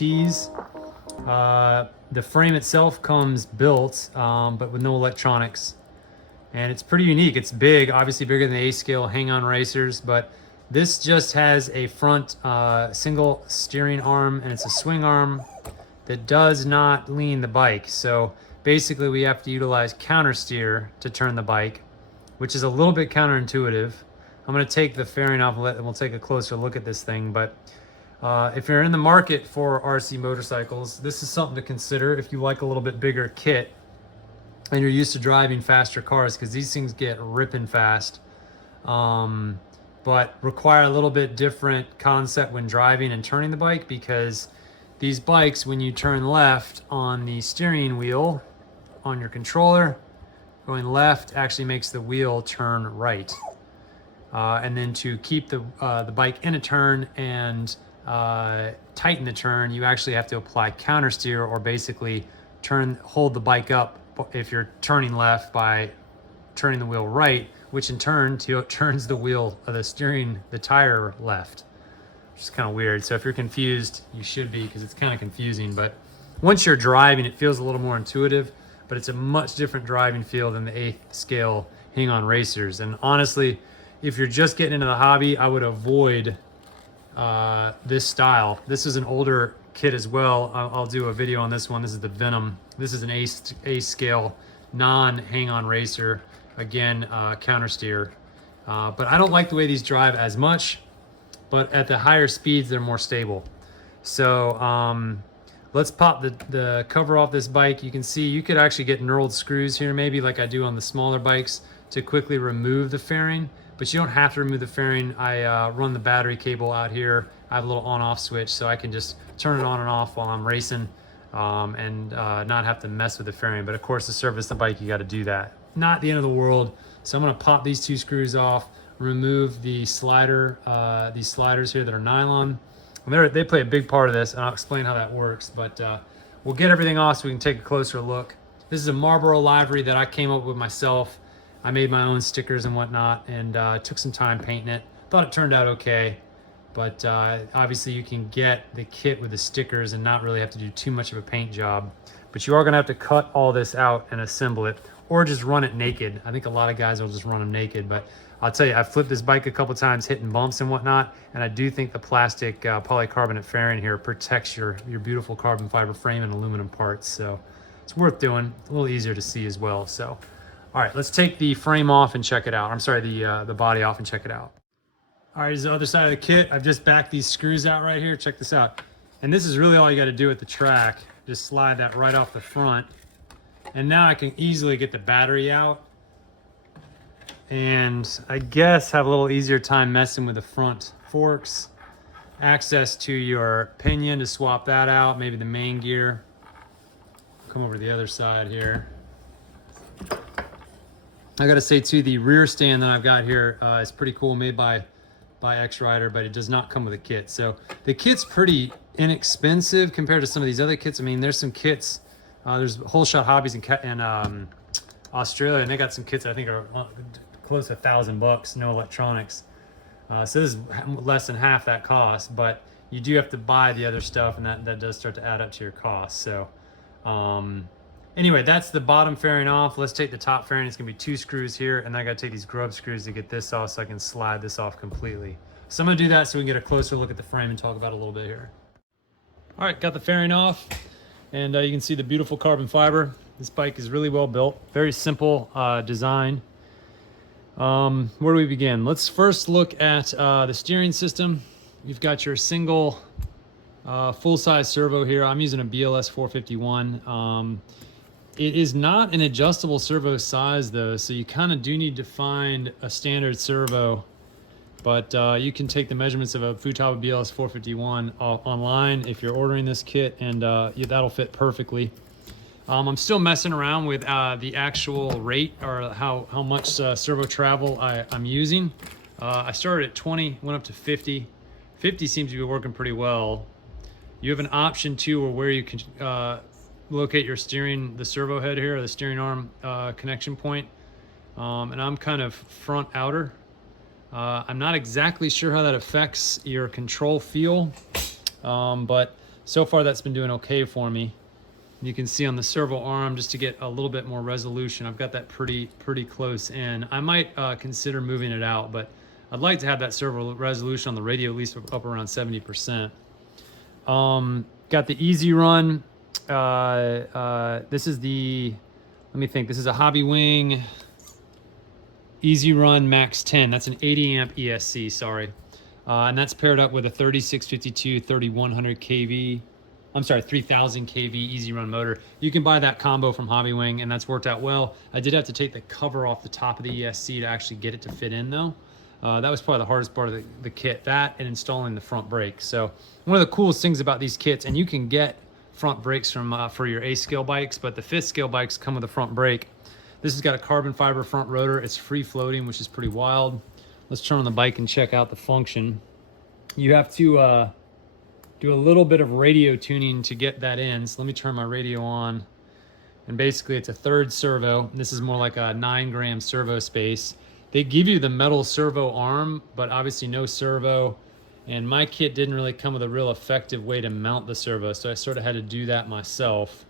tees. The frame itself comes built, but with no electronics. And it's pretty unique. It's big, obviously bigger than the A-scale hang-on racers, but this just has a front single steering arm, and it's a swing arm that does not lean the bike. So basically we have to utilize counter steer to turn the bike, which is a little bit counterintuitive. I'm gonna take the fairing off and we'll take a closer look at this thing. But if you're in the market for RC motorcycles, this is something to consider if you like a little bit bigger kit and you're used to driving faster cars, because these things get ripping fast, but require a little bit different concept when driving and turning the bike, because these bikes, when you turn left on the steering wheel on your controller, going left actually makes the wheel turn right. And then to keep the bike in a turn and tighten the turn, you actually have to apply counter steer, or basically hold the bike up if you're turning left by turning the wheel right, which in turn turns the wheel of the tire left, which is kind of weird. So if you're confused, you should be, because it's kind of confusing. But once you're driving, it feels a little more intuitive, but it's a much different driving feel than the 8th scale hang-on racers. And honestly, if you're just getting into the hobby, I would avoid this style. This is an older kit as well. I'll do a video on this one. This is the Venom. This is an A scale non-hang-on racer. Again, counter steer. But I don't like the way these drive as much, but at the higher speeds, they're more stable. So let's pop the cover off this bike. You can see you could actually get knurled screws here, maybe like I do on the smaller bikes, to quickly remove the fairing, but you don't have to remove the fairing. I run the battery cable out here. I have a little on-off switch, so I can just turn it on and off while I'm racing, and not have to mess with the fairing. But of course, to service the bike, you got to do that. Not the end of the world. So I'm gonna pop these 2 screws off, remove the slider, these sliders here that are nylon. And they play a big part of this, and I'll explain how that works. But we'll get everything off so we can take a closer look. This is a Marlboro livery that I came up with myself. I made my own stickers and whatnot, and took some time painting it. Thought it turned out okay, but obviously you can get the kit with the stickers and not really have to do too much of a paint job. But you are gonna have to cut all this out and assemble it, or just run it naked. I think a lot of guys will just run them naked, but I'll tell you, I've flipped this bike a couple times hitting bumps and whatnot, and I do think the plastic polycarbonate fairing here protects your beautiful carbon fiber frame and aluminum parts. So it's worth doing. It's a little easier to see as well. So, all right, let's take the frame off and check it out. I'm sorry, the body off and check it out. All right, here's the other side of the kit. I've just backed these screws out right here. Check this out. And this is really all you got to do at the track. Just slide that right off the front. And now I can easily get the battery out, and I guess have a little easier time messing with the front forks. Access to your pinion to swap that out, maybe the main gear. Come over to the other side here. I gotta say too, the rear stand that I've got here is pretty cool, made by X-Rider, but it does not come with a kit. So the kit's pretty inexpensive compared to some of these other kits. I mean, there's some kits. There's Whole Shot Hobbies in Australia, and they got some kits I think are close to $1,000, no electronics. So this is less than half that cost, but you do have to buy the other stuff, and that does start to add up to your cost. So anyway, that's the bottom fairing off. Let's take the top fairing. It's gonna be 2 screws here, and then I gotta take these grub screws to get this off so I can slide this off completely. So I'm gonna do that so we can get a closer look at the frame and talk about it a little bit here. All right, got the fairing off. And you can see the beautiful carbon fiber. This bike is really well built, very simple design. Where do we begin? Let's first look at the steering system. You've got your single full-size servo here. I'm using a BLS 451. It is not an adjustable servo size though, so you kind of do need to find a standard servo. But you can take the measurements of a Futaba BLS 451 online if you're ordering this kit, and that'll fit perfectly. I'm still messing around with the actual rate, or how much servo travel I'm using. I started at 20, went up to 50. 50 seems to be working pretty well. You have an option too, or where you can locate your the servo head here, or the steering arm connection point. And I'm kind of front outer. I'm not exactly sure how that affects your control feel, but So far that's been doing okay for me. You can see on the servo arm, just to get a little bit more resolution, I've got that pretty close in. I might consider moving it out, but I'd like to have that servo resolution on the radio at least up around 70%. Got the Easy Run. This is the, let me think, this is a Hobby Wing Easy Run Max 10. That's an 80 amp ESC, sorry. And that's paired up with a 3652 3100 kV. I'm sorry, 3000 kV Easy Run motor. You can buy that combo from Hobby Wing, and that's worked out well. I did have to take the cover off the top of the ESC to actually get it to fit in though. That was probably the hardest part of the kit, that and installing the front brake. So one of the coolest things about these kits, and you can get front brakes from for your A scale bikes, but the 5th scale bikes come with a front brake. This has got a carbon fiber front rotor. It's free floating, which is pretty wild. Let's turn on the bike and check out the function. You have to do a little bit of radio tuning to get that in. So let me turn my radio on. And basically it's a 3rd servo. This is more like a 9-gram servo space. They give you the metal servo arm, but obviously no servo. And my kit didn't really come with a real effective way to mount the servo, so I sort of had to do that myself.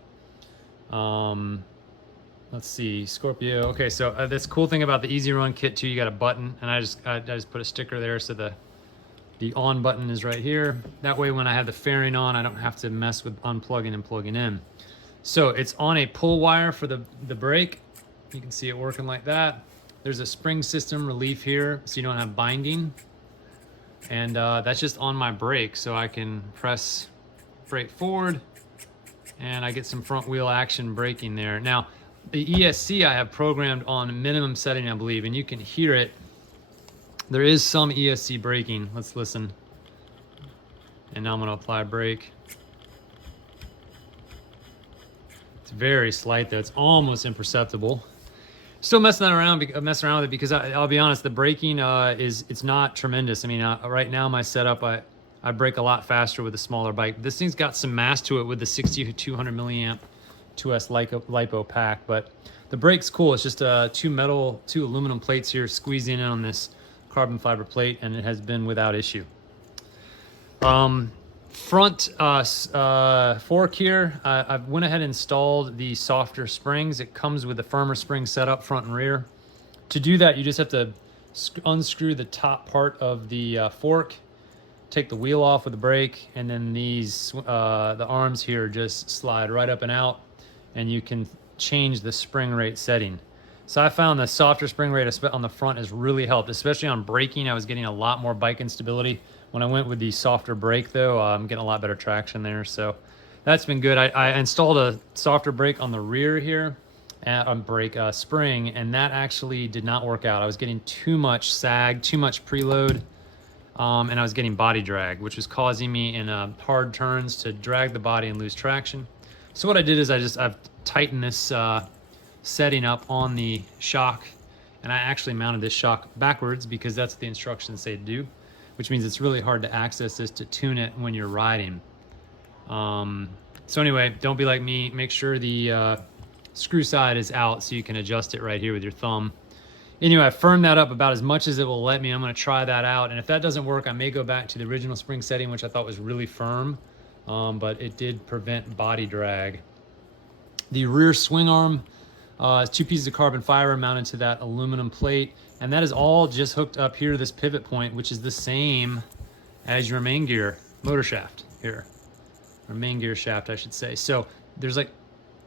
Let's see, Scorpio. Okay, so this cool thing about the Easy Run kit too, you got a button, and I just put a sticker there so the on button is right here. That way when I have the fairing on, I don't have to mess with unplugging and plugging in. So it's on a pull wire for the brake. You can see it working like that. There's a spring system relief here, so you don't have binding. And that's just on my brake, so I can press brake forward, and I get some front wheel action braking there. Now, the ESC I have programmed on minimum setting, I believe, and you can hear it. There is some ESC braking. Let's listen. And now I'm gonna apply brake. It's very slight though. It's almost imperceptible. Still messing around with it because I'll be honest, the braking it's not tremendous. I mean, right now my setup, I brake a lot faster with a smaller bike. This thing's got some mass to it with the 6200 milliamp 2S LiPo pack, but the brake's cool. It's just two aluminum plates here squeezing in on this carbon fiber plate, and it has been without issue. Front fork here, I went ahead and installed the softer springs. It comes with the firmer spring setup, front and rear. To do that, you just have to unscrew the top part of the fork, take the wheel off with the brake, and then these the arms here just slide right up and out, and you can change the spring rate setting. So I found the softer spring rate on the front has really helped, especially on braking. I was getting a lot more bike instability. When I went with the softer brake though, I'm getting a lot better traction there. So that's been good. I installed a softer brake on the rear here, brake spring, and that actually did not work out. I was getting too much sag, too much preload, and I was getting body drag, which was causing me in hard turns to drag the body and lose traction. So what I did is I've tightened this setting up on the shock, and I actually mounted this shock backwards because that's what the instructions say to do, which means it's really hard to access this to tune it when you're riding. So anyway, don't be like me. Make sure the screw side is out so you can adjust it right here with your thumb. Anyway, I firmed that up about as much as it will let me. I'm going to try that out, and if that doesn't work, I may go back to the original spring setting, which I thought was really firm, but it did prevent body drag. The rear swing arm is 2 pieces of carbon fiber mounted to that aluminum plate, and that is all just hooked up here to this pivot point, which is the same as your main gear motor shaft here, or main gear shaft, I should say. So there's like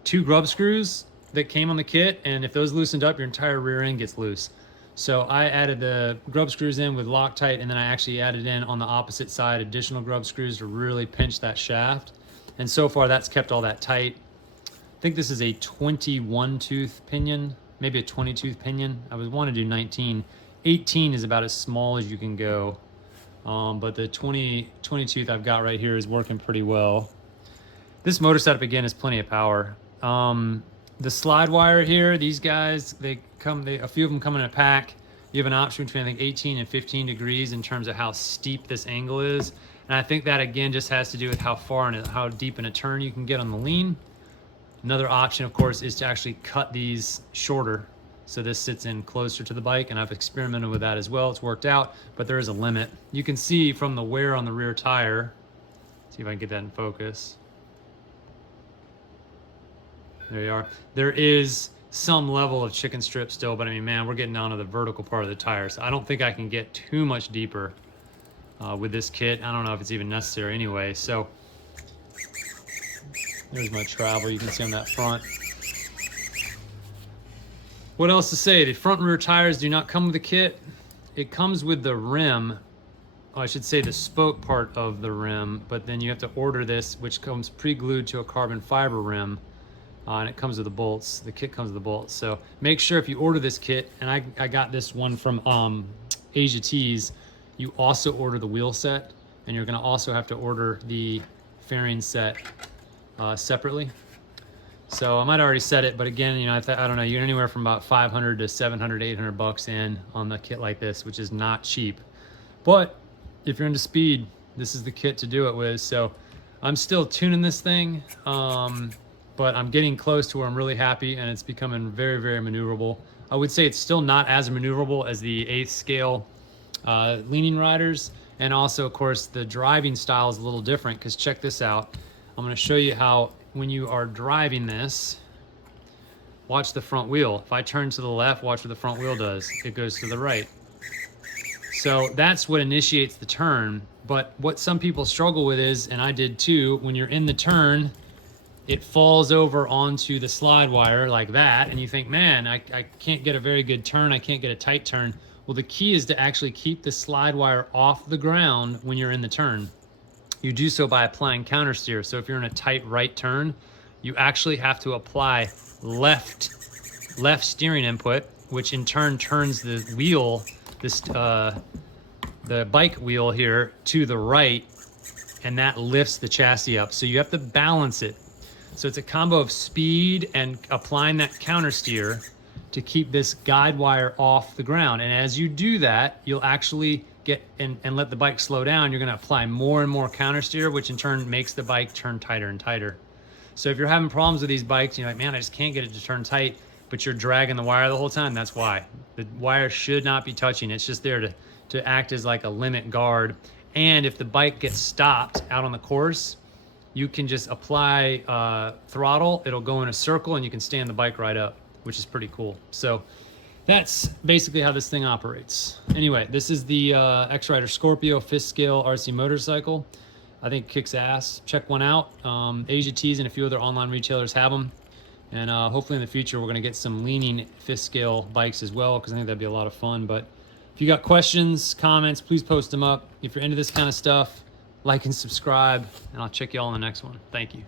2 grub screws that came on the kit, and if those loosened up, your entire rear end gets loose. So I added the grub screws in with Loctite, and then I actually added in on the opposite side additional grub screws to really pinch that shaft. And so far that's kept all that tight. I think this is a 21 tooth pinion, maybe a 20 tooth pinion. I would want to do 19. 18 is about as small as you can go. But the 20 tooth I've got right here is working pretty well. This motor setup again is plenty of power. The slide wire here, these guys, a few of them come in a pack. You have an option between I think 18 and 15 degrees in terms of how steep this angle is. And I think that again just has to do with how far and how deep in a turn you can get on the lean. Another option, of course, is to actually cut these shorter so this sits in closer to the bike, and I've experimented with that as well. It's worked out, but there is a limit. You can see from the wear on the rear tire, See if I can get that in focus. There you are. There is some level of chicken strip still, but I mean, man, we're getting down to the vertical part of the tire, so I don't think I can get too much deeper with this kit. I don't know if it's even necessary anyway. So there's my travel. You can see on that front. What else to say? The front and rear tires do not come with the kit. It comes with the rim. I should say the spoke part of the rim, but then you have to order this, which comes pre-glued to a carbon fiber rim, and it comes with the bolts. The kit comes with the bolts. So make sure if you order this kit, and I got this one from Asia Tees, you also order the wheel set, and you're gonna also have to order the fairing set separately. So I might already said it, but again, you know, I don't know, you're anywhere from about 500 to 700, 800 bucks in on the kit like this, which is not cheap. But if you're into speed, this is the kit to do it with. So I'm still tuning this thing, but I'm getting close to where I'm really happy, and it's becoming very, very maneuverable. I would say it's still not as maneuverable as the 8th scale leaning riders. And also, of course, the driving style is a little different, because check this out. I'm gonna show you how when you are driving this, watch the front wheel. If I turn to the left, watch what the front wheel does. It goes to the right. So that's what initiates the turn. But what some people struggle with is, and I did too, when you're in the turn, it falls over onto the slide wire like that, and you think, man, I can't get a very good turn, I can't get a tight turn. Well, the key is to actually keep the slide wire off the ground when you're in the turn. You do so by applying counter steer. So if you're in a tight right turn, you actually have to apply left steering input, which in turn turns the wheel, the bike wheel here, to the right, and that lifts the chassis up. So you have to balance it. So it's a combo of speed and applying that counter steer to keep this guide wire off the ground. And as you do that, you'll actually get and let the bike slow down. You're gonna apply more and more counter steer, which in turn makes the bike turn tighter and tighter. So if you're having problems with these bikes, you're like, man, I just can't get it to turn tight, but you're dragging the wire the whole time, that's why. The wire should not be touching. It's just there to act as like a limit guard. And if the bike gets stopped out on the course, you can just apply throttle, it'll go in a circle, and you can stand the bike right up, which is pretty cool. So that's basically how this thing operates. Anyway, this is the X-Rider Scorpio 5th scale RC motorcycle. I think it kicks ass. Check one out. Asia Tees and a few other online retailers have them. And hopefully in the future, we're gonna get some leaning 5th scale bikes as well, because I think that'd be a lot of fun. But if you got questions, comments, please post them up. If you're into this kind of stuff, like and subscribe, and I'll check you all in the next one. Thank you.